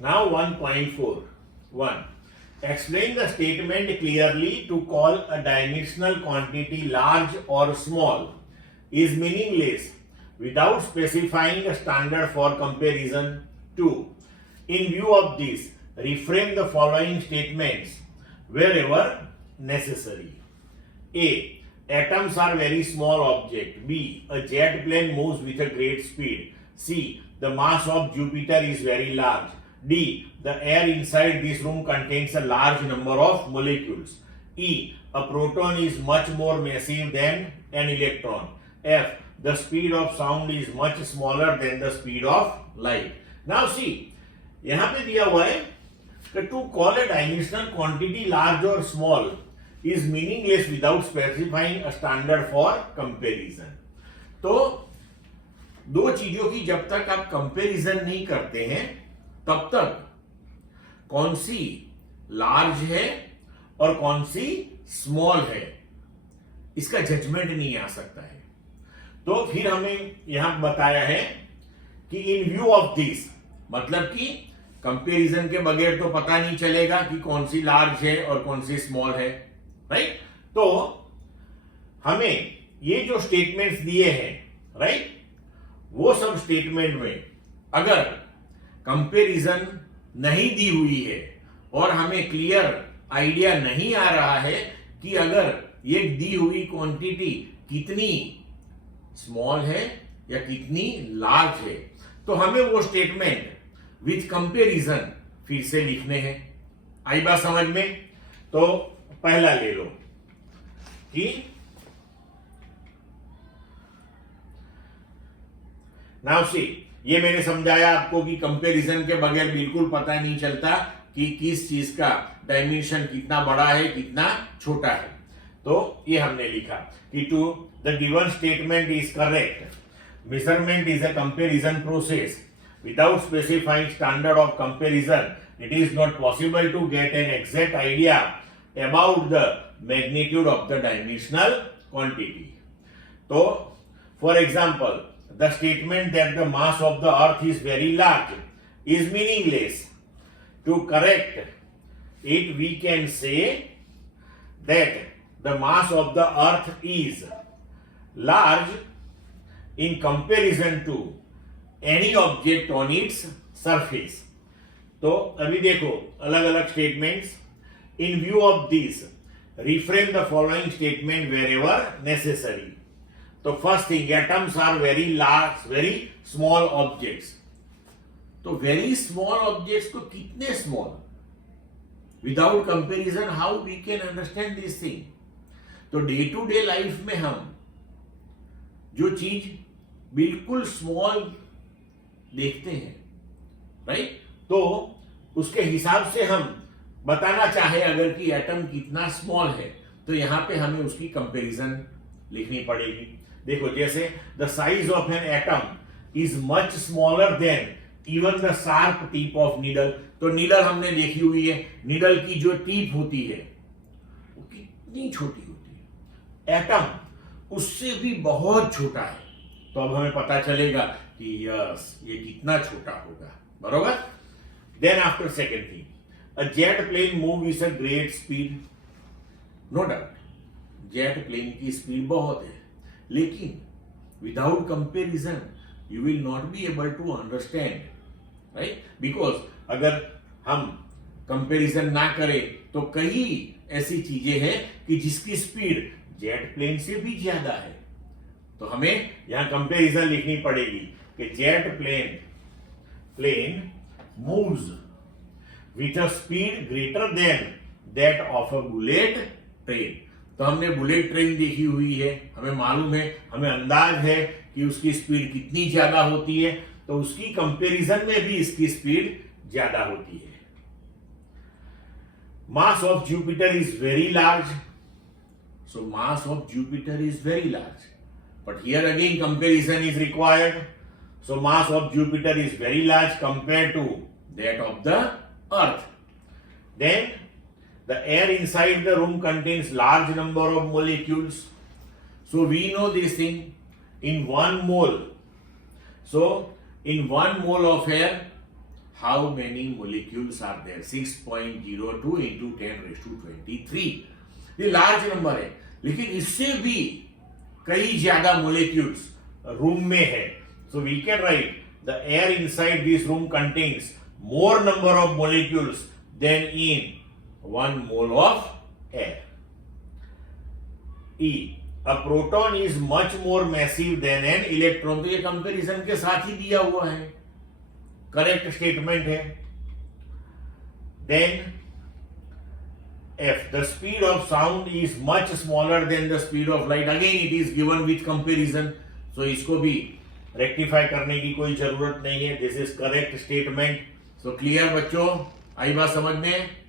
Now 1.4. 1. Explain the statement clearly. To call a dimensional quantity large or small is meaningless without specifying a standard for comparison. 2. In view of this, reframe the following statements wherever necessary. A. Atoms are very small object. B. A jet plane moves with a great speed. C. The mass of Jupiter is very large. D. The air inside this room contains a large number of molecules. E. A proton is much more massive than an electron. F. The speed of sound is much smaller than the speed of light. Now see, यहाँ पे दिया हुआ है कि to call a dimensional quantity large or small is meaningless without specifying a standard for comparison. तो दो चीजों की जब तक आप कंपैरिजन नहीं करते हैं तब तक कौन सी लार्ज है और कौन सी स्मॉल है इसका जजमेंट नहीं आ सकता है. तो फिर हमें यहां बताया है कि इन व्यू ऑफ दिस, मतलब कि कंपैरिजन के बगैर तो पता नहीं चलेगा कि कौन सी लार्ज है और कौन सी स्मॉल है, राइट. तो हमें ये जो स्टेटमेंट्स दिए हैं, राइट, वो सब स्टेटमेंट में अगर कंपैरिजन नहीं दी हुई है और हमें क्लियर आइडिया नहीं आ रहा है कि अगर ये दी हुई क्वांटिटी कितनी स्मॉल है या कितनी लार्ज है, तो हमें वो स्टेटमेंट विथ कंपैरिजन फिर से लिखने हैं. आई बात समझ में? तो पहला ले लो कि नाउ सी, ये मैंने समझाया आपको कि कंपैरिजन के बगैर बिल्कुल पता नहीं चलता कि किस चीज का डायमेंशन कितना बड़ा है कितना छोटा है. तो ये हमने लिखा कि to the given statement is correct. Measurement is a comparison process. Without specifying standard of comparison it is not possible to get an exact idea about the magnitude of the dimensional quantity. तो for example, the statement that the mass of the earth is very large is meaningless. To correct it, we can say that the mass of the earth is large in comparison to any object on its surface. तो अभी देखो अलग अलग statements. In view of this, reframe the following statement wherever necessary. तो first thing, atoms are very large, very small objects. तो very small objects को कितने small, without comparison how we can understand this thing. तो day to day life में हम जो चीज बिल्कुल स्मॉल देखते हैं, राइट, तो उसके हिसाब से हम बताना चाहे अगर कि एटम कितना स्मॉल है तो यहां पे हमें उसकी कंपैरिजन लिखनी पड़ेगी. देखो, जैसे the size of an atom is much smaller than even the sharp tip of needle. तो नीडल हमने देखी हुई है, नीडल की जो टिप होती है वो कितनी छोटी होती है, एटम उससे भी बहुत छोटा है. तो अब हमें पता चलेगा कि यस, ये कितना छोटा होगा, बरोबर. Then after second thing, a jet plane move with a great speed. No doubt jet plane की स्पीड बहुत है, लेकिन without comparison you will not be able to understand, right. Because अगर हम कंपैरिजन ना करें तो कई ऐसी चीजें हैं कि जिसकी स्पीड जेट प्लेन से भी ज्यादा है. तो हमें यहां कंपैरिजन लिखनी पड़ेगी कि jet plane moves with a speed greater than that of a bullet train. तो हमने बुलेट ट्रेन देखी हुई है, हमें मालूम है, हमें अंदाज है कि उसकी स्पीड कितनी ज्यादा होती है, तो उसकी कंपैरिजन में भी इसकी स्पीड ज्यादा होती है. Mass of Jupiter is very large. So mass of Jupiter is very large, but here again comparison is required. So mass of Jupiter is very large compare to that of the earth. Then the air inside the room contains large number of molecules. So we know this thing in 1 mole. So in 1 mole of air, how many molecules are there 6.02 into 10⁻23। ये large number है, लेकिन इससे भी कई ज्यादा molecules room में है। So we can write the air inside this room contains more number of molecules than in 1 mole of air. E. A proton is much more massive than an electron. तो ये comparison के साथ ही दिया हुआ है, correct statement है। Then F. The speed of sound is much smaller than the speed of light. Again it is given with comparison. So इसको भी रेक्टिफाई करने की कोई जरूरत नहीं है। This is correct statement. So clear बच्चों, आई बात समझ में?